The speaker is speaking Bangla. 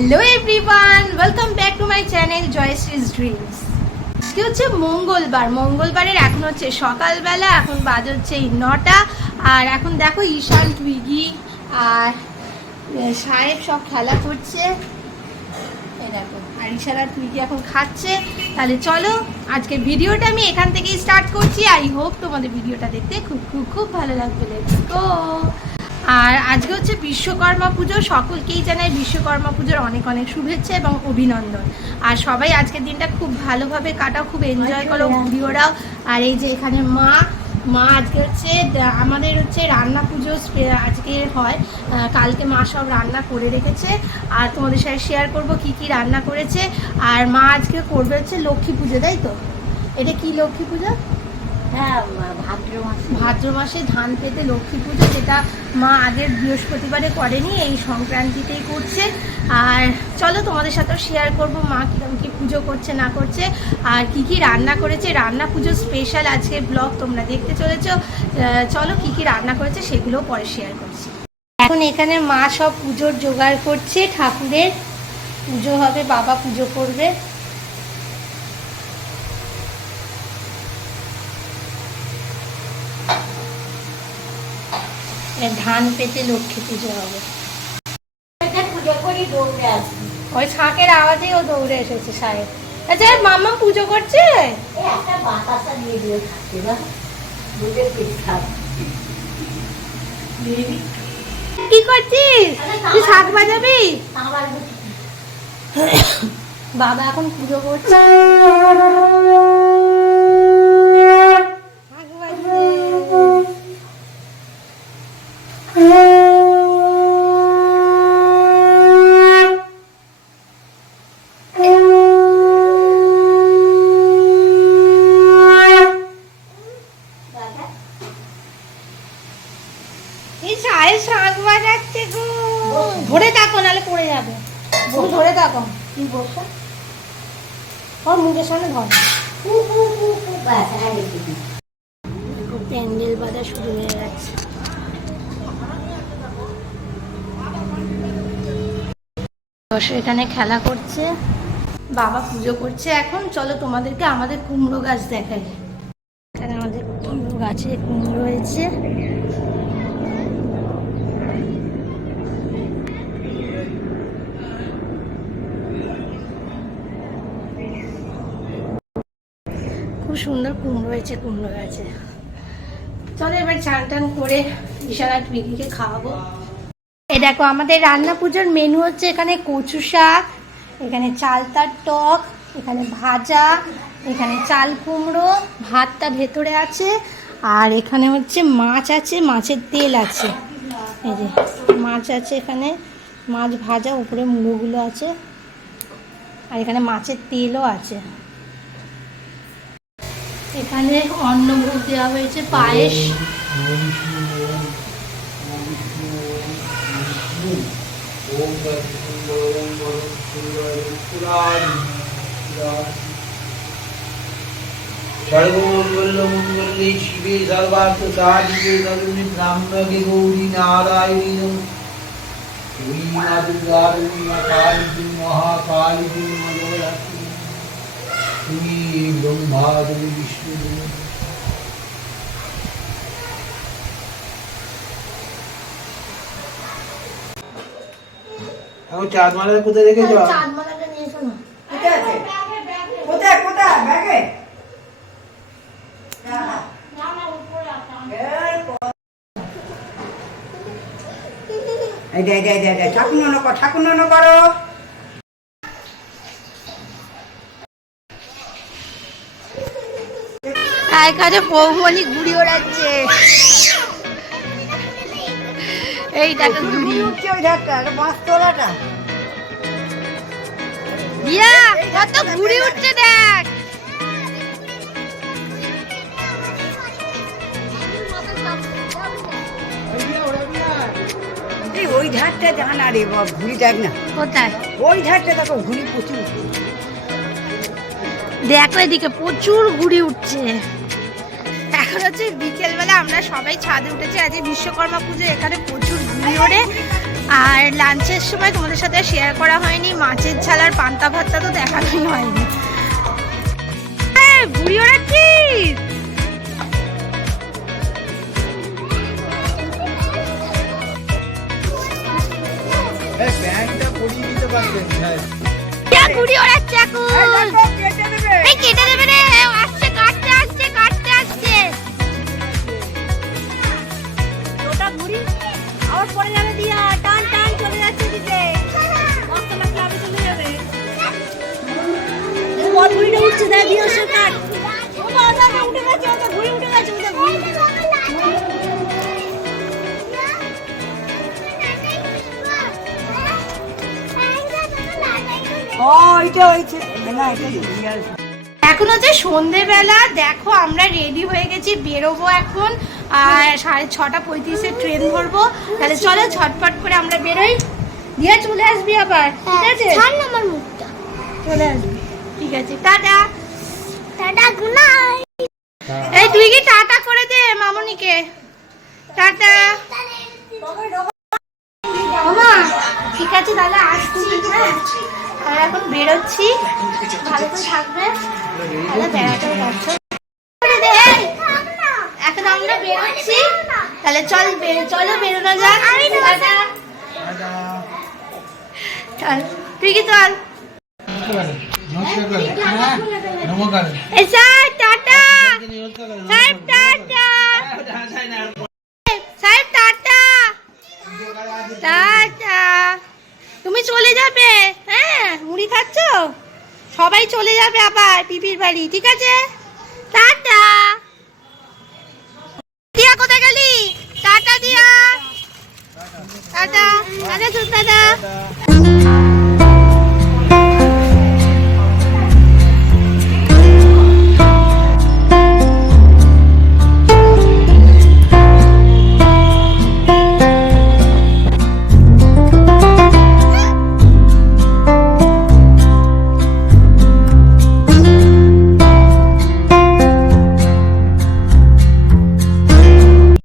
Hello everyone, welcome back to my channel Jayashree's dreams. আজকে হচ্ছে মঙ্গলবারের এখন হচ্ছে সকালবেলা, এখন বাজে হচ্ছে 9টা। আর এখন দেখো ঈশান, টুইগি আর সাহেব সব খেলা করছে, এই দেখো। আর ঈশান আর টুইগি এখন খাচ্ছে। তাহলে চলো আজকের ভিডিওটা আমি এখান থেকেই স্টার্ট করছি। আই হোপ তোমাদের ভিডিওটা দেখতে খুব খুব খুব ভালো লাগবে। Let's go. আর আজকে হচ্ছে বিশ্বকর্মা পুজো, সকলকেই জানাই বিশ্বকর্মা পুজোর অনেক অনেক শুভেচ্ছা এবং অভিনন্দন। আর সবাই আজকের দিনটা খুব ভালোভাবে কাটাও, খুব এনজয় করো, ঘুরি ওড়াও। আর এই যে এখানে মা আজকে হচ্ছে আমাদের হচ্ছে রান্না পুজো আজকে হয়, কালকে মা সব রান্না করে রেখেছে। আর তোমাদের সাথে শেয়ার করব কি কি রান্না করেছে। আর মা আজকে করবে হচ্ছে লক্ষ্মী পুজো, তাই তো? এটা কি লক্ষ্মী পুজো? হ্যাঁ, ভাদ্র মাসে ধান পেতে লক্ষ্মী পুজো, যেটা মা আগের বৃহস্পতিবারে করেনি, এই সংক্রান্তিতেই করছে। আর চলো তোমাদের সাথেও শেয়ার করব মা কীরকম কী পুজো করছে না করছে, আর কি কি রান্না করেছে। রান্না পুজো স্পেশাল আজকে ব্লগ তোমরা দেখতে চলেছো। চলো কি কি রান্না করেছে সেগুলোও পরে শেয়ার করছি। এখন এখানে মা সব পুজোর জোগাড় করছে, ঠাকুরের পুজো হবে, বাবা পুজো করবে। ধান পেতে লক্ষ্মী পুজো হবে। পুজো করি, দৌড়ে আসবি। ওই ছাঁকের আওয়াজেই ও দৌড়ে এসেছে সাহেব। আচ্ছা, মাম্মা পুজো করছে। একটা বাতাসা দিয়ে দিয়ে থাকছে না, দুধের পেট খাব। কি করছিস তুই? শাক বাজাবি? বাবা এখন পুজো করছে। ধরে থাকো, নাহলে পড়ে যাবে। ধরে থাকো। কি বলছো? ওর মুখের সামনে ধর। প্যান্ডেল বাজা শুরু হয়ে গেছে। এখানে খেলা করছে, বাবা পুজো করছে। এখন চলো তোমাদেরকে আমাদের কুমড়ো গাছ দেখাই। এখানে আমাদের কুমড়ো গাছে কুমড়ো হয়েছে। খুব সুন্দর কুমড়ো হয়েছে কুমড়ো গাছে। চলো এবার চান টান করে বিশাল টুইগিকে খাওয়াবো। এই দেখো আমাদের রান্না পুজোর মেনু হচ্ছে এখানে কচু শাক, এখানে চালতার টক, এখানে ভাজা, এখানে চাল কুমড়ো, ভাতটা ভেতরে আছে। আর এখানে হচ্ছে মাছ আছে, মাছের তেল আছে। এই যে মাছ আছে, এখানে মাছ ভাজা, উপরে মুড়োগুলো আছে। আর এখানে মাছের তেলও আছে। এখানে অন্নভোগ দেওয়া হয়েছে, পায়েস। সর্বমঙ্গলে শিবে সর্বার্থ সাধিকে শরণ্যে ত্র্যম্বকে গৌরী নারায়ণী নমঃ। মা দুর্গা মা কালী মহাকালী মঙ্গলাকালী, তুমি ব্রহ্মা দেবী বিষ্ণু দেবী। এখন চাঁদমালা কোথায় রেখেছ? চাঁদমালাটা নিয়ে এসো না। কোথায় কোথায় ব্যাগে? ঠাকুর করো। এখানে বৌমনি ঘুড়ি ওড়াচ্ছে। এই দেখো ঘুড়ি উঠছে ওই ধারটা, মাছ তোলাটা। দিয়া কত ঘুড়ি উঠছে দেখ। ওই ধারটা জানা রে বাবা, ঘুড়ি দেখ না। কোথায়? ওই ধারটা দেখো, ঘুড়ি প্রচুর। দেখো এদিকে প্রচুর ঘুড়ি উঠছে। এখন হচ্ছে বিকেলবেলা আমরা সবাই ছাদে উঠেছি, আজকে বিশ্বকর্মা পুজো, এখানে প্রচুর ঘুরি ওড়ে। আর লাঞ্চের সময় তোমাদের সাথে শেয়ার করা হয়নি, মাছের ঝাল আর পান্তা ভাতটা তো দেখানোই হয়নি। ঘুরি ওড়াচ্ছিস? ঘুরি ওড়াচ্ছে এখন। এই কেটে দেবে রে, আসছে কাটতে আসছে কাটতে আসছে। ওটা ঘুরি আবার পরে যাবে দিয়া টান টান চলে যাচ্ছে দিকে মশলা ক্লাবে চলে যাবে এই বল ঘুরিটা উঠছে দা দিয়া সে কাট ওটা ওটা উঠে গেছে ওটা ঘুরি উঠে গেছে ওটা ঘুরি ও এটা হইছে না এটা রিয়াল। এখন হচ্ছে সন্ধেবেলা, দেখো আমরা রেডি হয়ে গেছি, বেরোবো এখন। আর 6:35 ট্রেন ধরবো। তাহলে চলো ঝটপট করে আমরা বেরোই। দিয়া চলে আসবি আবার, ঠিক আছে? ছাড় না আমার মুখটা চলে আসবি, ঠিক আছে। টাটা। Tata good night. এই তুই কি টাটা করে দে মামনিকে। টাটা। মামা ঠিক আছে তাহলে আসছি, হ্যাঁ? আর এখন বেরোচ্ছি, ভালো করে থাকবে। তাহলে বেড়াতেও যাচ্ছ। এখন আমরা বেরোচ্ছি, তাহলে চলো বেরোনো যাক। টাটা। চল তুই কি চল। এই সাহেব টাটা। সাহেব টাটা। সাহেব টাটা। টাটা। তুমি চলে যাবে, হ্যাঁ? মুড়ি খাচ্ছো? সবাই চলে যাবে আবার পিপির বাড়ি, ঠিক আছে?